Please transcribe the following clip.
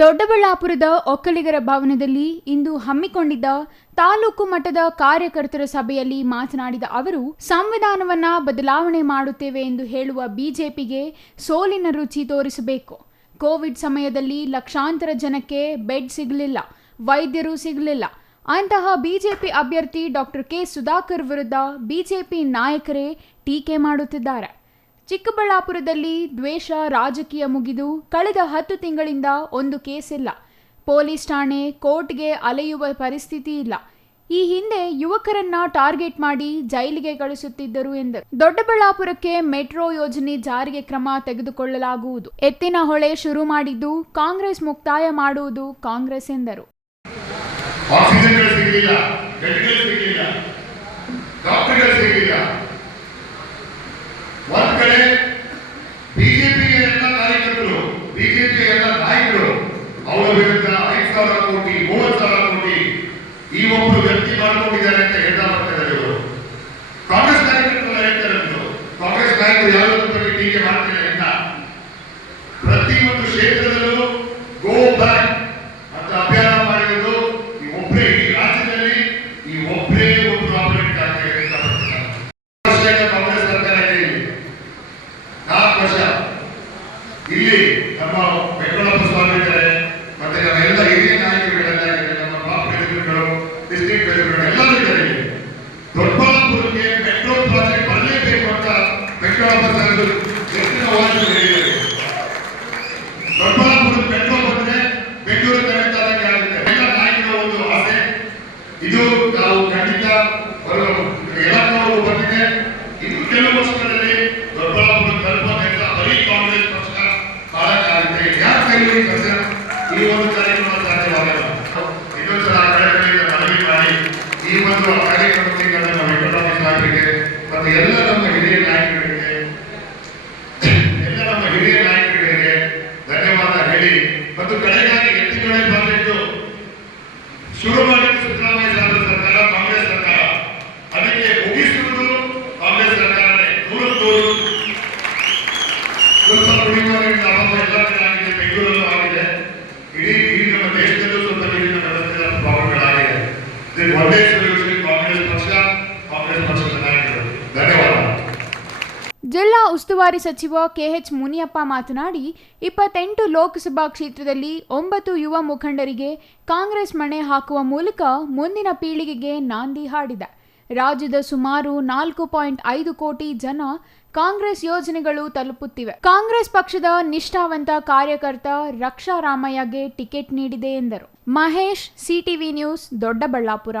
ದೊಡ್ಡಬಳ್ಳಾಪುರದ ಒಕ್ಕಲಿಗರ ಭವನದಲ್ಲಿ ಇಂದು ಹಮ್ಮಿಕೊಂಡಿದ್ದ ತಾಲೂಕು ಮಟ್ಟದ ಕಾರ್ಯಕರ್ತರ ಸಭೆಯಲ್ಲಿ ಮಾತನಾಡಿದ ಅವರು, ಸಂವಿಧಾನವನ್ನ ಬದಲಾವಣೆ ಮಾಡುತ್ತೇವೆ ಎಂದು ಹೇಳುವ ಬಿಜೆಪಿಗೆ ಸೋಲಿನ ರುಚಿ ತೋರಿಸಬೇಕು. ಕೋವಿಡ್ ಸಮಯದಲ್ಲಿ ಲಕ್ಷಾಂತರ ಜನಕ್ಕೆ ಬೆಡ್ ಸಿಗಲಿಲ್ಲ, ವೈದ್ಯರು ಸಿಗಲಿಲ್ಲ. ಅಂತಹ ಬಿಜೆಪಿ ಅಭ್ಯರ್ಥಿ ಡಾಕ್ಟರ್ ಕೆ ಸುಧಾಕರ್ ವಿರುದ್ಧ ಬಿಜೆಪಿ ನಾಯಕರೇ ಟೀಕೆ ಮಾಡುತ್ತಿದ್ದಾರೆ. ಚಿಕ್ಕಬಳ್ಳಾಪುರದಲ್ಲಿ ದ್ವೇಷ ರಾಜಕೀಯ ಮುಗಿದು ಕಳೆದ 10 ತಿಂಗಳಿಂದ ಒಂದು ಕೇಸ್ ಇಲ್ಲ. ಪೊಲೀಸ್ ಠಾಣೆ, ಕೋರ್ಟ್ಗೆ ಅಲೆಯುವ ಪರಿಸ್ಥಿತಿ ಇಲ್ಲ. ಈ ಹಿಂದೆ ಯುವಕರನ್ನ ಟಾರ್ಗೆಟ್ ಮಾಡಿ ಜೈಲಿಗೆ ಕಳಿಸುತ್ತಿದ್ದರು ಎಂದರು. ದೊಡ್ಡಬಳ್ಳಾಪುರಕ್ಕೆ ಮೆಟ್ರೋ ಯೋಜನೆ ಜಾರಿಗೆ ಕ್ರಮ ತೆಗೆದುಕೊಳ್ಳಲಾಗುವುದು. ಎತ್ತಿನ ಹೊಳೆ ಶುರು ಮಾಡಿದ್ದು ಕಾಂಗ್ರೆಸ್, ಮುಕ್ತಾಯ ಮಾಡುವುದು ಕಾಂಗ್ರೆಸ್ ಎಂದರು. ಒಂದ್ ಕಡೆ ಬಿಜೆಪಿ ಎಲ್ಲ ಕಾರ್ಯಕರ್ತರು, ಬಿಜೆಪಿ ಎಲ್ಲ ನಾಯಕರು ಅವರ ವಿರುದ್ಧ 5,000 ಕೋಟಿ 30,000 ಕೋಟಿ ಈ ಒಬ್ಬರು ವ್ಯಕ್ತಿ ಮಾಡ್ಕೊಂಡಿದ್ದಾರೆ ಅಂತ ಹೇಳ್ತಾ ಬರ್ತಾರೆ. ಇವರು ಕಾಂಗ್ರೆಸ್ ಕಾರ್ಯಕರ್ತರು ಹೇಳ್ತಾರೆ. ಕಾಂಗ್ರೆಸ್ ನಾಯಕರು ಯಾವುದ್ರ ಬಗ್ಗೆ ಟೀಕೆ ಮಾಡ್ತಾರೆ ಅಂತ ಪ್ರತಿಯೊಂದು ಕ್ಷೇತ್ರದಲ್ಲೂ ಗೋ ಬ್ಯಾಕ್ ಅಂತ ಅಭಿಯಾನ ಮಾಡಿರೋದು ಈ ಒಬ್ಬರೇ, ಈ ರಾಜ್ಯದಲ್ಲಿ ಈ ಒಬ್ಬರೇ ಒಬ್ಬರು ಆಪರೇಟ್ ಆಗ್ತಾ ಇದೆ. ಕಾಂಗ್ರೆಸ್ ಸರ್ಕಾರ ಇದೆ, 4 ವರ್ಷ ಇಲ್ಲಿ ನಮ್ಮ ವೆಂಕಟಪ್ಪ ಸ್ವಾಮಿ ಇದ್ದಾರೆ, ಮತ್ತೆ ನಮ್ಮೆಲ್ಲ ಹಿರಿಯ ನಾಯಕರುಗಳೆಲ್ಲ ಇದ್ದಾರೆ, ನಮ್ಮ ಬ್ಲಾಕ್ ಪ್ರೆಸಿಡೆಂಟ್ಗಳು, ಡಿಸ್ಟ್ರಿಕ್ಟ್ ಪ್ರೆಸಿಡೆಂಟ್ ಎಲ್ಲರೂ ಇದ್ದಾರೆ. ದೊಡ್ಡಬಳ್ಳಾಪುರಕ್ಕೆ ಮೆಟ್ರೋ ಪ್ರಾಜೆಕ್ಟ್ ಬರಲೇಬೇಕು ಅಂತ ವೆಂಕಟಪ್ಪ ಸಾಹೇಬರು ಹೆಚ್ಚಿನ ಹೋರಾಟ ಹೇಳಿದ್ದಾರೆ. ದೊಡ್ಡಬಳ್ಳಾಪುರದ ಮೆಟ್ರೋ ಬಂದ್ರೆ ಬೆಂಗಳೂರು ಕನೆಕ್ಟ್ ಆದಂಗೆ ಆಗುತ್ತೆ. ಎಲ್ಲ ನಾಯಕರ ಒಂದು ಆಸೆ ಇದು. ನಾವು ಖಂಡಿತ ಎಲ್ಲರೂ ಬಂದಿದೆ. ಇನ್ನು ಕೆಲವು ವರ್ಷಗಳಲ್ಲಿ ದೊಡ್ಡಬಳ್ಳಾಪುರ ತಲುಪುವ ಕೆಲಸ ಬರೀ ಕಾಂಗ್ರೆಸ್ ಪಕ್ಷ ಮಾಡಕ್ಕಾಗುತ್ತೆ. ಯಾಕೆ ಈ ಒಂದು ಕಾರ್ಯಕ್ರಮ ಸಾಧ್ಯವಾಗಲ್ಲ. ಇನ್ನೊಂದ್ಸಲ ಕಡೆಗಳಿಂದ ಮನವಿ ಮಾಡಿ ಈ ಒಂದು ಕಾರ್ಯಕ್ರಮಕ್ಕೆ ನಮ್ಮ ವೆಂಕಟರಾಮ ಸಾಹೇಬರಿಗೆ ಮತ್ತು ಎಲ್ಲ ನಮ್ಮ ಹಿರಿಯ ನಾಯಕರಿಗೆ ಧನ್ಯವಾದ ಹೇಳಿ, ಮತ್ತು ಕಡೆಗಾಗಿ ಎತ್ತಿನಹೊಳೆ ಪ್ರಾಜೆಕ್ಟ್ ಶುರು ಮಾಡಿದ ಸಿದ್ದರಾಮಯ್ಯ ಸಾಹೇಬರ ಸರ್ಕಾರ, ಕಾಂಗ್ರೆಸ್ ಸರ್ಕಾರ, ಅದಕ್ಕೆ ಮುಗಿಸುವುದು ಕಾಂಗ್ರೆಸ್ ಸರ್ಕಾರನೇ. ಸ್ವಲ್ಪ ಕುಡಿಯುವವರಿಂದ ಅಭಾವ ಎಲ್ಲ ಕಡೆ ಆಗಿದೆ, ಬೆಂಗಳೂರಲ್ಲೂ ಆಗಿದೆ, ಇಡೀ ನಮ್ಮ ದೇಶದಲ್ಲೂ ಸ್ವಲ್ಪ ನೀರಿನ ವ್ಯವಸ್ಥೆ ಪ್ರಾಬ್ಲಮ್ಗಳಾಗಿದೆ. ಇದಕ್ಕೆ ಒಳ್ಳೆ ಸೊಲ್ಯೂಷನ್ ಕಾಂಗ್ರೆಸ್ ಪಕ್ಷ, ಕಾಂಗ್ರೆಸ್ ಪಕ್ಷದ ನಾಯಕರು. ಧನ್ಯವಾದ. ಜಿಲ್ಲಾ ಉಸ್ತುವಾರಿ ಸಚಿವ ಕೆಎಚ್ ಮುನಿಯಪ್ಪ ಮಾತನಾಡಿ, 28 ಲೋಕಸಭಾ ಕ್ಷೇತ್ರದಲ್ಲಿ 9 ಯುವ ಮುಖಂಡರಿಗೆ ಕಾಂಗ್ರೆಸ್ ಮಣೆ ಹಾಕುವ ಮೂಲಕ ಮುಂದಿನ ಪೀಳಿಗೆಗೆ ನಾಂದಿ ಹಾಡಿದೆ. ರಾಜ್ಯದ ಸುಮಾರು 4.5 ಕೋಟಿ ಜನ ಕಾಂಗ್ರೆಸ್ ಯೋಜನೆಗಳು ತಲುಪುತ್ತಿವೆ. ಕಾಂಗ್ರೆಸ್ ಪಕ್ಷದ ನಿಷ್ಠಾವಂತ ಕಾರ್ಯಕರ್ತ ರಕ್ಷಾ ರಾಮಯ್ಯಗೆ ಟಿಕೆಟ್ ನೀಡಿದೆ ಎಂದರು. Mahesh, CTV news, Doddaballapura.